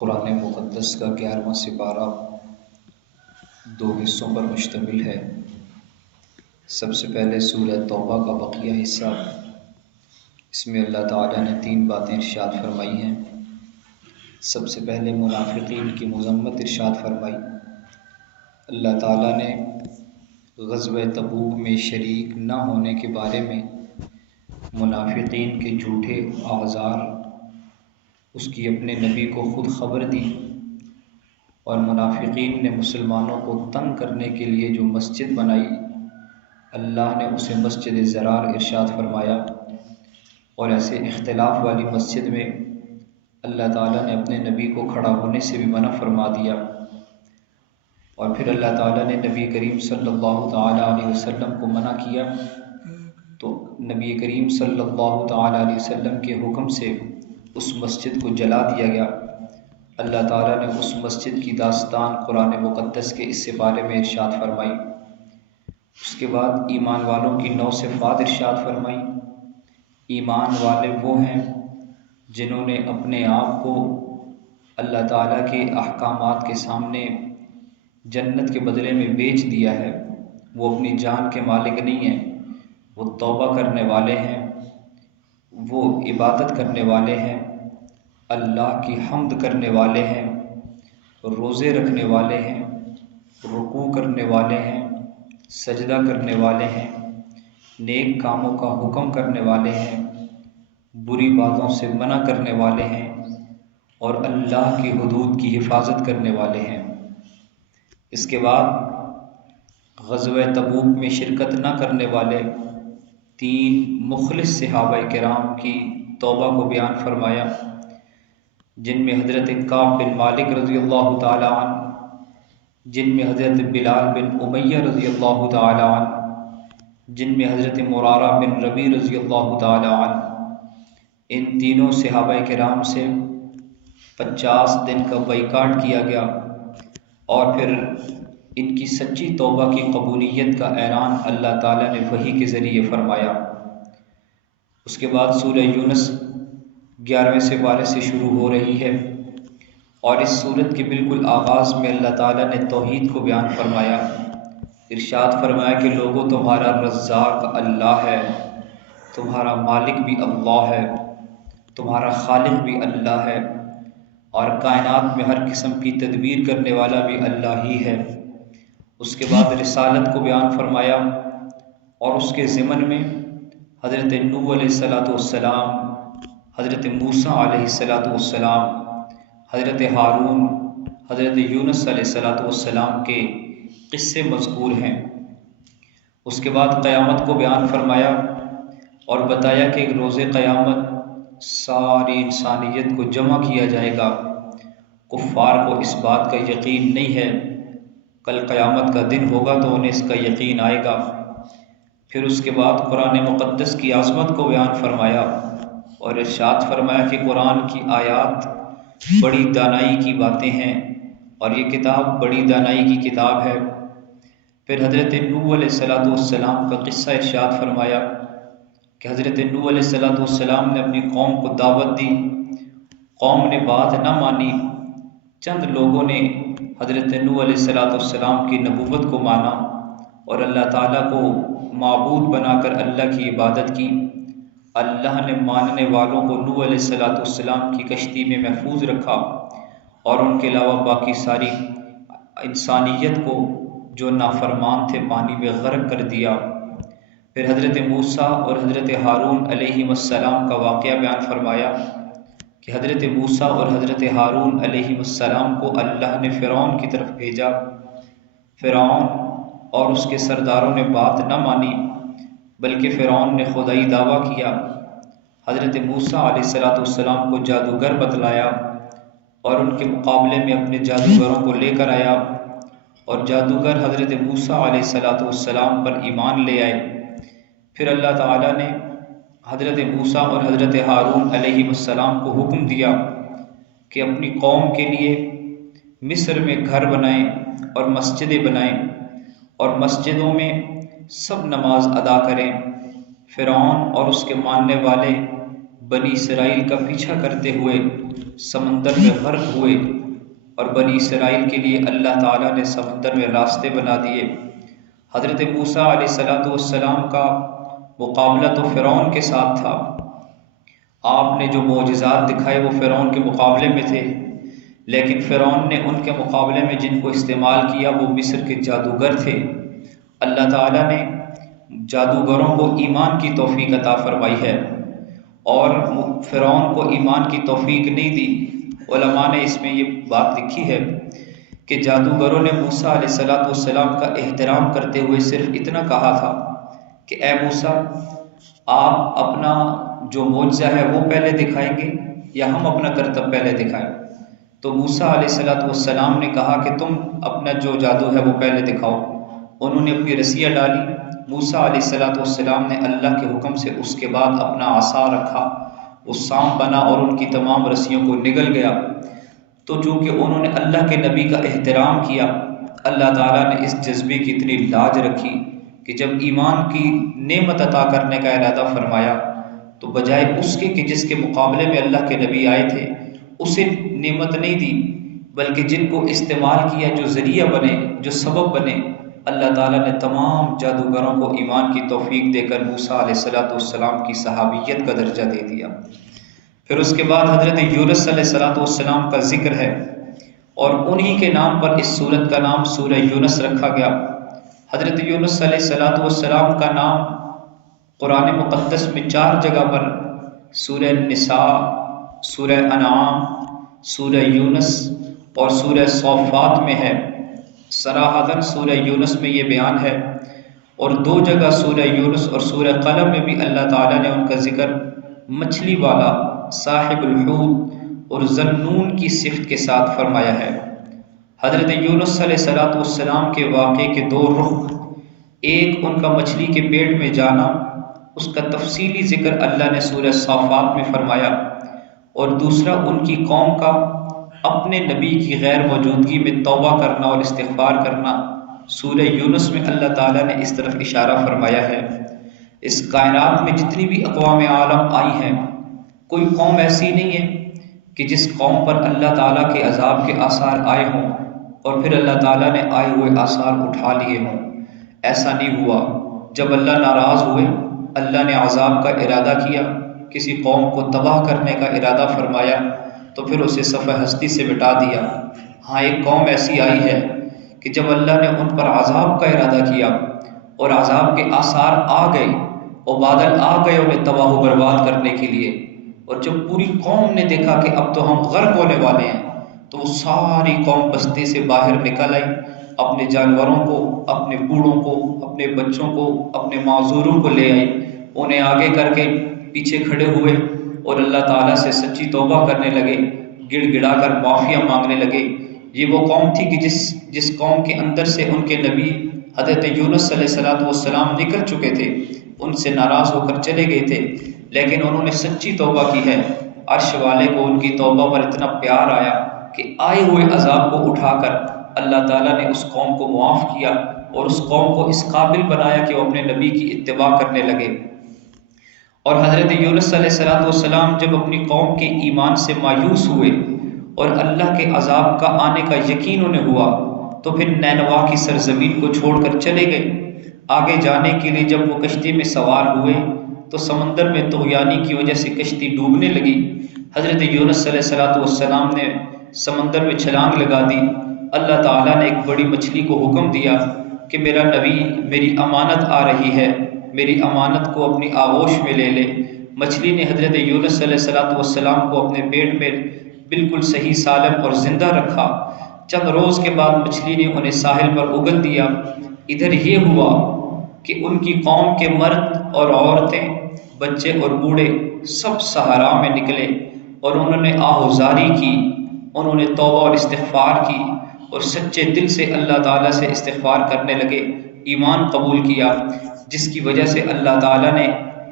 قرآن مقدس کا 11واں سپارہ دو حصوں پر مشتمل ہے۔ سب سے پہلے سورہ توبہ کا بقیہ حصہ، اس میں اللہ تعالیٰ نے 3 باتیں ارشاد فرمائی ہیں۔ سب سے پہلے منافقین کی مذمت ارشاد فرمائی۔ اللہ تعالیٰ نے غزوہ تبوک میں شریک نہ ہونے کے بارے میں منافقین کے جھوٹے اعذار اس کی اپنے نبی کو خود خبر دی، اور منافقین نے مسلمانوں کو تنگ کرنے کے لیے جو مسجد بنائی، اللہ نے اسے مسجد ضرار ارشاد فرمایا، اور ایسے اختلاف والی مسجد میں اللہ تعالیٰ نے اپنے نبی کو کھڑا ہونے سے بھی منع فرما دیا۔ اور پھر اللہ تعالیٰ نے نبی کریم صلی اللہ تعالیٰ علیہ وسلم کو منع کیا، تو نبی کریم صلی اللہ تعالیٰ علیہ وسلم کے حکم سے اس مسجد کو جلا دیا گیا۔ اللہ تعالیٰ نے اس مسجد کی داستان قرآن مقدس کے اس سپارے میں ارشاد فرمائی۔ اس کے بعد ایمان والوں کی 9 صفات ارشاد فرمائی۔ ایمان والے وہ ہیں جنہوں نے اپنے آپ کو اللہ تعالیٰ کے احکامات کے سامنے جنت کے بدلے میں بیچ دیا ہے۔ وہ اپنی جان کے مالک نہیں ہیں، وہ توبہ کرنے والے ہیں، وہ عبادت کرنے والے ہیں، اللہ کی حمد کرنے والے ہیں، روزے رکھنے والے ہیں، رکوع کرنے والے ہیں، سجدہ کرنے والے ہیں، نیک کاموں کا حکم کرنے والے ہیں، بری باتوں سے منع کرنے والے ہیں، اور اللہ کی حدود کی حفاظت کرنے والے ہیں۔ اس کے بعد غزوہ تبوک میں شرکت نہ کرنے والے 3 مخلص صحابہ کرام کی توبہ کو بیان فرمایا، جن میں حضرت کعب بن مالک رضی اللہ تعالی عنہ، جن میں حضرت بلال بن امیہ رضی اللہ تعالی عنہ، جن میں حضرت مرارہ بن ربیع رضی اللہ تعالی عنہ۔ ان تینوں صحابہ کرام سے 50 دن کا بائیکاٹ کیا گیا، اور پھر ان کی سچی توبہ کی قبولیت کا اعلان اللہ تعالیٰ نے وحی کے ذریعے فرمایا۔ اس کے بعد سورہ یونس 11ویں سپارے سے شروع ہو رہی ہے، اور اس سورت کے بالکل آغاز میں اللہ تعالیٰ نے توحید کو بیان فرمایا۔ ارشاد فرمایا کہ لوگوں، تمہارا رزاق اللہ ہے، تمہارا مالک بھی اللہ ہے، تمہارا خالق بھی اللہ ہے، اور کائنات میں ہر قسم کی تدبیر کرنے والا بھی اللہ ہی ہے۔ اس کے بعد رسالت کو بیان فرمایا، اور اس کے ضمن میں حضرت نوح علیہ السلام، حضرت موسیٰ علیہ السلام، حضرت ہارون، حضرت یونس علیہ السلام کے قصے مذکور ہیں۔ اس کے بعد قیامت کو بیان فرمایا، اور بتایا کہ روز قیامت ساری انسانیت کو جمع کیا جائے گا۔ کفار کو اس بات کا یقین نہیں ہے، کل قیامت کا دن ہوگا تو انہیں اس کا یقین آئے گا۔ پھر اس کے بعد قرآن مقدس کی عظمت کو بیان فرمایا، اور ارشاد فرمایا کہ قرآن کی آیات بڑی دانائی کی باتیں ہیں، اور یہ کتاب بڑی دانائی کی کتاب ہے۔ پھر حضرت نوح علیہ السلام کا قصہ ارشاد فرمایا کہ حضرت نوح علیہ السلام نے اپنی قوم کو دعوت دی، قوم نے بات نہ مانی، چند لوگوں نے حضرت نوح علیہ السلام کی نبوت کو مانا، اور اللہ تعالیٰ کو معبود بنا کر اللہ کی عبادت کی۔ اللہ نے ماننے والوں کو نوح علیہ السلام کی کشتی میں محفوظ رکھا، اور ان کے علاوہ باقی ساری انسانیت کو جو نافرمان تھے پانی میں غرق کر دیا۔ پھر حضرت موسیٰ اور حضرت ہارون علیہ السلام کا واقعہ بیان فرمایا کہ حضرت موسیٰ اور حضرت ہارون علیہ السلام کو اللہ نے فرعون کی طرف بھیجا۔ فرعون اور اس کے سرداروں نے بات نہ مانی، بلکہ فرعون نے خدائی دعویٰ کیا۔ حضرت موسیٰ علیہ السلام کو جادوگر بتلایا، اور ان کے مقابلے میں اپنے جادوگروں کو لے کر آیا، اور جادوگر حضرت موسیٰ علیہ السلام پر ایمان لے آئے۔ پھر اللہ تعالیٰ نے حضرت موسیٰ اور حضرت ہارون علیہ السلام کو حکم دیا کہ اپنی قوم کے لیے مصر میں گھر بنائیں اور مسجدیں بنائیں، اور مسجدوں میں سب نماز ادا کریں۔ فرعون اور اس کے ماننے والے بنی اسرائیل کا پیچھا کرتے ہوئے سمندر میں غرق ہوئے، اور بنی اسرائیل کے لیے اللہ تعالیٰ نے سمندر میں راستے بنا دیے۔ حضرت موسیٰ علیہ السلام کا مقابلہ تو فرعون کے ساتھ تھا۔ آپ نے جو معجزات دکھائے وہ فرعون کے مقابلے میں تھے، لیکن فرعون نے ان کے مقابلے میں جن کو استعمال کیا وہ مصر کے جادوگر تھے۔ اللہ تعالیٰ نے جادوگروں کو ایمان کی توفیق عطا فرمائی ہے، اور فرعون کو ایمان کی توفیق نہیں دی۔ علماء نے اس میں یہ بات لکھی ہے کہ جادوگروں نے موسیٰ علیہ السلام کا احترام کرتے ہوئے صرف اتنا کہا تھا کہ اے موسیٰ، آپ اپنا جو معجزہ ہے وہ پہلے دکھائیں گے یا ہم اپنا کرتب پہلے دکھائیں؟ تو موسیٰ علیہ السلام نے کہا کہ تم اپنا جو جادو ہے وہ پہلے دکھاؤ۔ انہوں نے اپنی رسیاں ڈالی، موسیٰ علیہ السلام نے اللہ کے حکم سے اس کے بعد اپنا عصا رکھا، وہ سانپ بنا اور ان کی تمام رسیوں کو نگل گیا۔ تو چونکہ انہوں نے اللہ کے نبی کا احترام کیا، اللہ تعالیٰ نے اس جذبے کی اتنی لاج رکھی کہ جب ایمان کی نعمت عطا کرنے کا ارادہ فرمایا تو بجائے اس کے کہ جس کے مقابلے میں اللہ کے نبی آئے تھے اسے نعمت نہیں دی، بلکہ جن کو استعمال کیا، جو ذریعہ بنے، جو سبب بنے، اللہ تعالیٰ نے تمام جادوگروں کو ایمان کی توفیق دے کر موسیٰ علیہ السلام کی صحابیت کا درجہ دے دیا۔ پھر اس کے بعد حضرت یونس علیہ السلام کا ذکر ہے، اور انہی کے نام پر اس سورت کا نام سورہ یونس رکھا گیا۔ حضرت یونس علیہ السلام کا نام قرآن مقدس میں 4 جگہ پر سورہ نساء، سورہ انعام، سورہ یونس اور سورہ صافات میں ہے۔ صراحتاً سورہ یونس میں یہ بیان ہے، اور 2 جگہ سورہ یونس اور سورہ قلم میں بھی اللہ تعالیٰ نے ان کا ذکر مچھلی والا، صاحب الحوت اور ذنون کی صفت کے ساتھ فرمایا ہے۔ حضرت یونس علیہ السلام کے واقعے کے 2 رخ، ایک ان کا مچھلی کے پیٹ میں جانا، اس کا تفصیلی ذکر اللہ نے سورہ صافات میں فرمایا، اور دوسرا ان کی قوم کا اپنے نبی کی غیر موجودگی میں توبہ کرنا اور استغفار کرنا۔ سورہ یونس میں اللہ تعالیٰ نے اس طرف اشارہ فرمایا ہے۔ اس کائنات میں جتنی بھی اقوام عالم آئی ہیں، کوئی قوم ایسی نہیں ہے کہ جس قوم پر اللہ تعالیٰ کے عذاب کے آثار آئے ہوں اور پھر اللہ تعالیٰ نے آئے ہوئے آثار اٹھا لیے ہوں۔ ایسا نہیں ہوا۔ جب اللہ ناراض ہوئے، اللہ نے عذاب کا ارادہ کیا، کسی قوم کو تباہ کرنے کا ارادہ فرمایا تو پھر اسے صفحہ ہستی سے مٹا دیا۔ ہاں، ایک قوم ایسی آئی ہے کہ جب اللہ نے ان پر عذاب کا ارادہ کیا اور عذاب کے آثار آ گئے اور بادل آ گئے انہیں تباہ و برباد کرنے کے لیے، اور جب پوری قوم نے دیکھا کہ اب تو ہم غرق ہونے والے ہیں، تو وہ ساری قوم بستی سے باہر نکل آئی، اپنے جانوروں کو، اپنے بوڑھوں کو، اپنے بچوں کو، اپنے معذوروں کو لے آئی، انہیں آگے کر کے پیچھے کھڑے ہوئے اور اللہ تعالیٰ سے سچی توبہ کرنے لگے، گڑ گڑا کر معافیاں مانگنے لگے۔ یہ وہ قوم تھی کہ جس قوم کے اندر سے ان کے نبی حضرت یونس علیہ السلام نکل چکے تھے، ان سے ناراض ہو کر چلے گئے تھے، لیکن انہوں نے سچی توبہ کی ہے۔ عرش والے کو ان کی توبہ پر اتنا پیار آیا کہ آئے ہوئے عذاب کو اٹھا کر اللہ تعالیٰ نے اس قوم کو معاف کیا اور اس قوم کو اس قابل بنایا کہ وہ اپنے نبی کی اتباع کرنے لگے۔ اور حضرت یونس علیہ السلام جب اپنی قوم کے ایمان سے مایوس ہوئے اور اللہ کے عذاب کا آنے کا یقین انہیں ہوا، تو پھر نینوا کی سرزمین کو چھوڑ کر چلے گئے۔ آگے جانے کے لیے جب وہ کشتی میں سوار ہوئے تو سمندر میں طغیانی کی وجہ سے کشتی ڈوبنے لگی۔ حضرت یونس علیہ السلام نے سمندر میں چھلانگ لگا دی۔ اللہ تعالیٰ نے ایک بڑی مچھلی کو حکم دیا کہ میرا نبی، میری امانت آ رہی ہے، میری امانت کو اپنی آغوش میں لے لے۔ مچھلی نے حضرت یونس علیہ السلام کو اپنے پیٹ میں بالکل صحیح سالم اور زندہ رکھا۔ چند روز کے بعد مچھلی نے انہیں ساحل پر اگل دیا۔ ادھر یہ ہوا کہ ان کی قوم کے مرد اور عورتیں، بچے اور بوڑھے سب صحرا میں نکلے اور انہوں نے آہوزاری کی، انہوں نے توبہ اور استغفار کی اور سچے دل سے اللہ تعالیٰ سے استغفار کرنے لگے، ایمان قبول کیا، جس کی وجہ سے اللہ تعالیٰ نے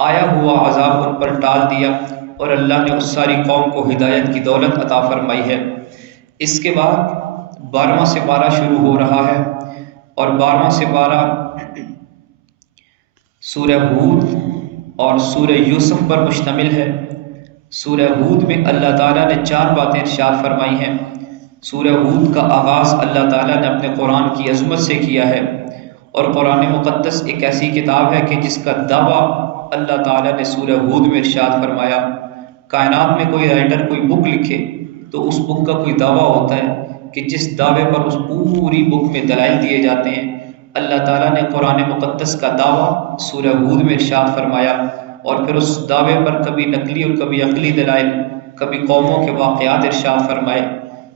آیا ہوا عذاب ان پر ٹال دیا اور اللہ نے اس ساری قوم کو ہدایت کی دولت عطا فرمائی ہے۔ اس کے بعد 12واں سپارہ شروع ہو رہا ہے، اور 12واں سپارہ سورہ ہود اور سورہ یوسف پر مشتمل ہے۔ سورہ ہود میں اللہ تعالیٰ نے 4 باتیں ارشاد فرمائی ہیں۔ سورہ ہود کا آغاز اللہ تعالیٰ نے اپنے قرآن کی عظمت سے کیا ہے، اور قرآن مقدس ایک ایسی کتاب ہے کہ جس کا دعویٰ اللہ تعالیٰ نے سورہ ہود میں ارشاد فرمایا۔ کائنات میں کوئی رائٹر کوئی بک لکھے تو اس بک کا کوئی دعویٰ ہوتا ہے کہ جس دعوے پر اس پوری بک میں دلائل دیے جاتے ہیں، اللہ تعالیٰ نے قرآن مقدس کا دعویٰ سورہ ہود میں ارشاد فرمایا، اور پھر اس دعوے پر کبھی نقلی اور کبھی عقلی دلائل، کبھی قوموں کے واقعات ارشاد فرمائے۔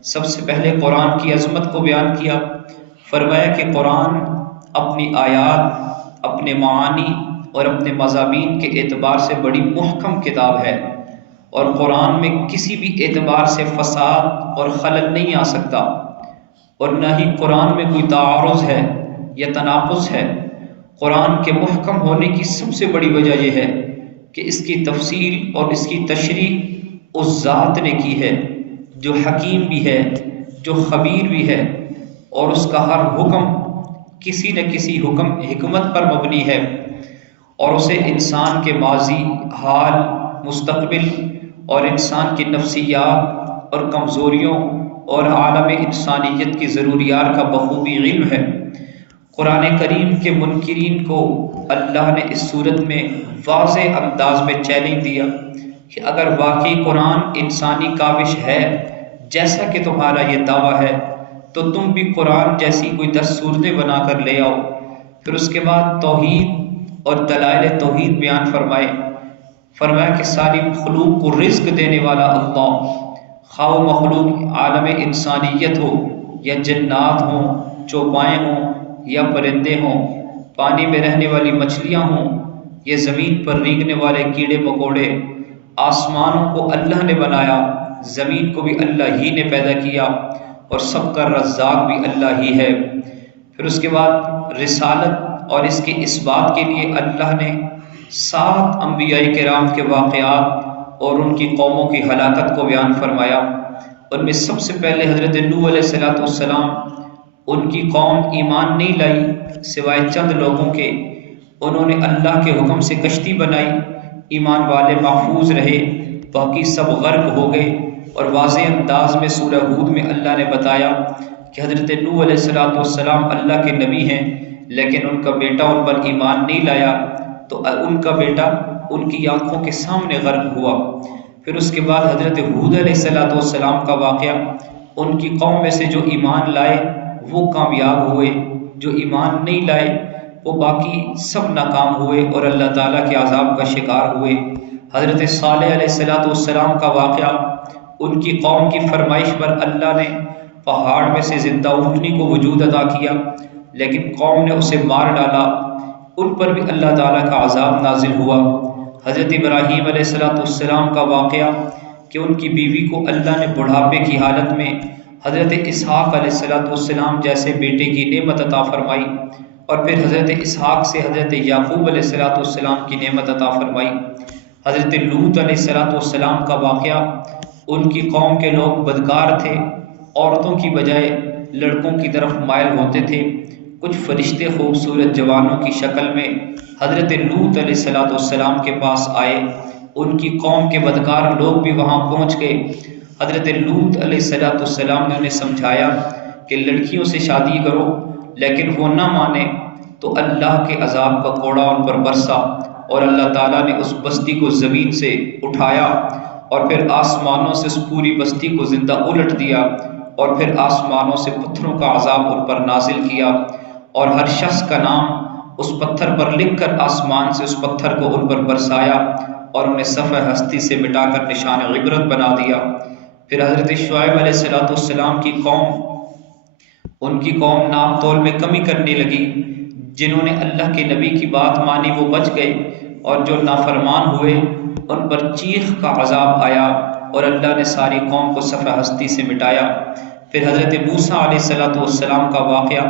سب سے پہلے قرآن کی عظمت کو بیان کیا، فرمایا کہ قرآن اپنی آیات، اپنے معانی اور اپنے مضامین کے اعتبار سے بڑی محکم کتاب ہے، اور قرآن میں کسی بھی اعتبار سے فساد اور خلل نہیں آ سکتا، اور نہ ہی قرآن میں کوئی تعارض ہے یا تناقض ہے۔ قرآن کے محکم ہونے کی سب سے بڑی وجہ یہ ہے کہ اس کی تفصیل اور اس کی تشریح اس ذات نے کی ہے جو حکیم بھی ہے، جو خبیر بھی ہے، اور اس کا ہر حکم کسی نہ کسی حکمت پر مبنی ہے، اور اسے انسان کے ماضی، حال، مستقبل اور انسان کی نفسیات اور کمزوریوں اور عالم انسانیت کی ضروریات کا بخوبی علم ہے۔ قرآن کریم کے منکرین کو اللہ نے اس صورت میں واضح انداز میں چیلنج دیا کہ اگر واقعی قرآن انسانی کاوش ہے جیسا کہ تمہارا یہ دعویٰ ہے، تو تم بھی قرآن جیسی کوئی 10 صورتیں بنا کر لے آؤ۔ پھر اس کے بعد توحید اور دلائل توحید بیان فرمایا کہ ساری مخلوق کو رزق دینے والا اللہ، خواہ وہ مخلوق عالم انسانیت ہو یا جنات ہوں، چوپائے ہوں یا پرندے ہوں، پانی میں رہنے والی مچھلیاں ہوں یا زمین پر رینگنے والے کیڑے مکوڑے، آسمانوں کو اللہ نے بنایا، زمین کو بھی اللہ ہی نے پیدا کیا، اور سب کا رزاق بھی اللہ ہی ہے۔ پھر اس کے بعد رسالت اور اس کے اثبات کے لیے اللہ نے 7 انبیاء کرام کے واقعات اور ان کی قوموں کی ہلاکت کو بیان فرمایا۔ ان میں سب سے پہلے حضرت نوح علیہ السلام، ان کی قوم ایمان نہیں لائی سوائے چند لوگوں کے، انہوں نے اللہ کے حکم سے کشتی بنائی، ایمان والے محفوظ رہے، باقی سب غرق ہو گئے۔ اور واضح انداز میں سورہ ہود میں اللہ نے بتایا کہ حضرت نوح علیہ السلام اللہ کے نبی ہیں، لیکن ان کا بیٹا ان پر ایمان نہیں لایا، تو ان کا بیٹا ان کی آنکھوں کے سامنے غرق ہوا۔ پھر اس کے بعد حضرت ہود علیہ السلام کا واقعہ، ان کی قوم میں سے جو ایمان لائے وہ کامیاب ہوئے، جو ایمان نہیں لائے وہ باقی سب ناکام ہوئے اور اللہ تعالیٰ کے عذاب کا شکار ہوئے۔ حضرت صالح علیہ السلام کا واقعہ، ان کی قوم کی فرمائش پر اللہ نے پہاڑ میں سے زندہ اونٹنی کو وجود عطا کیا، لیکن قوم نے اسے مار ڈالا، ان پر بھی اللہ تعالیٰ کا عذاب نازل ہوا۔ حضرت ابراہیم علیہ السلام کا واقعہ کہ ان کی بیوی کو اللہ نے بڑھاپے کی حالت میں حضرت اسحاق علیہ السلام جیسے بیٹے کی نعمت عطا فرمائی، اور پھر حضرت اسحاق سے حضرت یعقوب علیہ السلام کی نعمت عطا فرمائی۔ حضرت لوط علیہ السلام کا واقعہ، ان کی قوم کے لوگ بدکار تھے، عورتوں کی بجائے لڑکوں کی طرف مائل ہوتے تھے۔ کچھ فرشتے خوبصورت جوانوں کی شکل میں حضرت لوط علیہ السلام کے پاس آئے، ان کی قوم کے بدکار لوگ بھی وہاں پہنچ گئے۔ حضرت لوط علیہ السلام نے انہیں سمجھایا کہ لڑکیوں سے شادی کرو، لیکن وہ نہ مانے تو اللہ کے عذاب کا کوڑا ان پر برسا، اور اللہ تعالیٰ نے اس بستی کو زمین سے اٹھایا، اور پھر آسمانوں سے اس پوری بستی کو زندہ الٹ دیا، اور پھر آسمانوں سے پتھروں کا عذاب ان پر نازل کیا، اور ہر شخص کا نام اس پتھر پر لکھ کر آسمان سے اس پتھر کو ان پر برسایا، اور انہیں صفحہ ہستی سے مٹا کر نشان عبرت بنا دیا۔ پھر حضرت شعیب علیہ السلام کی قوم، ان کی قوم ناپ تول میں کمی کرنے لگی، جنہوں نے اللہ کے نبی کی بات مانی وہ بچ گئے، اور جو نافرمان ہوئے ان پر چیخ کا عذاب آیا، اور اللہ نے ساری قوم کو صفحہ ہستی سے مٹایا۔ پھر حضرت موسیٰ علیہ السلام کا واقعہ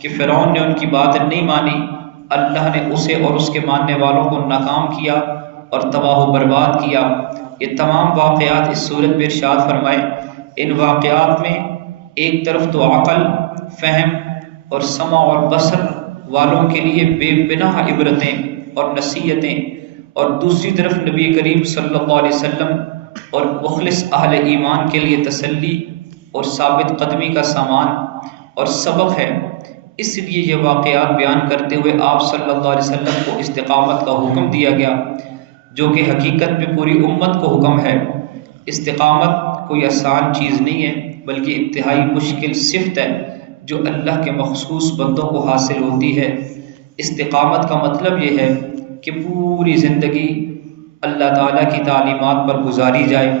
کہ فرعون نے ان کی بات نہیں مانی، اللہ نے اسے اور اس کے ماننے والوں کو ناکام کیا اور تباہ و برباد کیا۔ یہ تمام واقعات اس صورت میں ارشاد فرمائے۔ ان واقعات میں ایک طرف تو عقل، فہم اور سمع اور بصر والوں کے لیے بے پناہ عبرتیں اور نصیحتیں، اور دوسری طرف نبی کریم صلی اللہ علیہ وسلم اور مخلص اہل ایمان کے لیے تسلی اور ثابت قدمی کا سامان اور سبق ہے۔ اس لیے یہ واقعات بیان کرتے ہوئے آپ صلی اللہ علیہ وسلم کو استقامت کا حکم دیا گیا، جو کہ حقیقت میں پوری امت کو حکم ہے۔ استقامت کوئی آسان چیز نہیں ہے، بلکہ انتہائی مشکل صفت ہے جو اللہ کے مخصوص بندوں کو حاصل ہوتی ہے۔ استقامت کا مطلب یہ ہے کہ پوری زندگی اللہ تعالیٰ کی تعلیمات پر گزاری جائے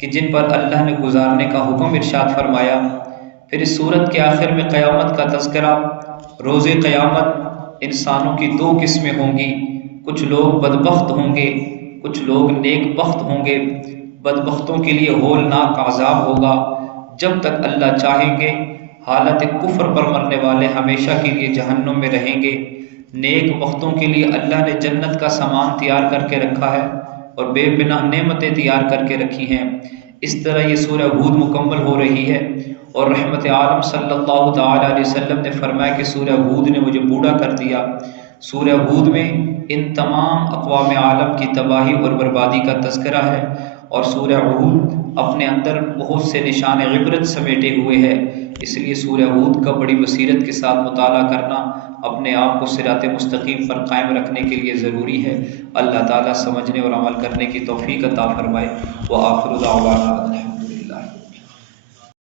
کہ جن پر اللہ نے گزارنے کا حکم ارشاد فرمایا۔ پھر اس صورت کے آخر میں قیامت کا تذکرہ۔ روز قیامت انسانوں کی دو قسمیں ہوں گی، کچھ لوگ بدبخت ہوں گے، کچھ لوگ نیک بخت ہوں گے۔ بدبختوں کے لیے ہولناک عذاب ہوگا جب تک اللہ چاہیں گے، حالت کفر پر مرنے والے ہمیشہ کے لیے جہنم میں رہیں گے۔ نیک بختوں کے لیے اللہ نے جنت کا سامان تیار کر کے رکھا ہے اور بے پناہ نعمتیں تیار کر کے رکھی ہیں۔ اس طرح یہ سورہ ہود مکمل ہو رہی ہے، اور رحمت عالم صلی اللہ تعالیٰ علیہ وسلم نے فرمایا کہ سورہ ہود نے مجھے بوڑھا کر دیا۔ سورہ ہود میں ان تمام اقوام عالم کی تباہی اور بربادی کا تذکرہ ہے، اور سورہ ہود اپنے اندر بہت سے نشان عبرت سمیٹے ہوئے ہے۔ اس لیے سورہ ہود کا بڑی بصیرت کے ساتھ مطالعہ کرنا اپنے آپ کو صراط مستقیم پر قائم رکھنے کے لیے ضروری ہے۔ اللہ تعالیٰ سمجھنے اور عمل کرنے کی توفیق عطا فرمائے۔ وآخر دعوانا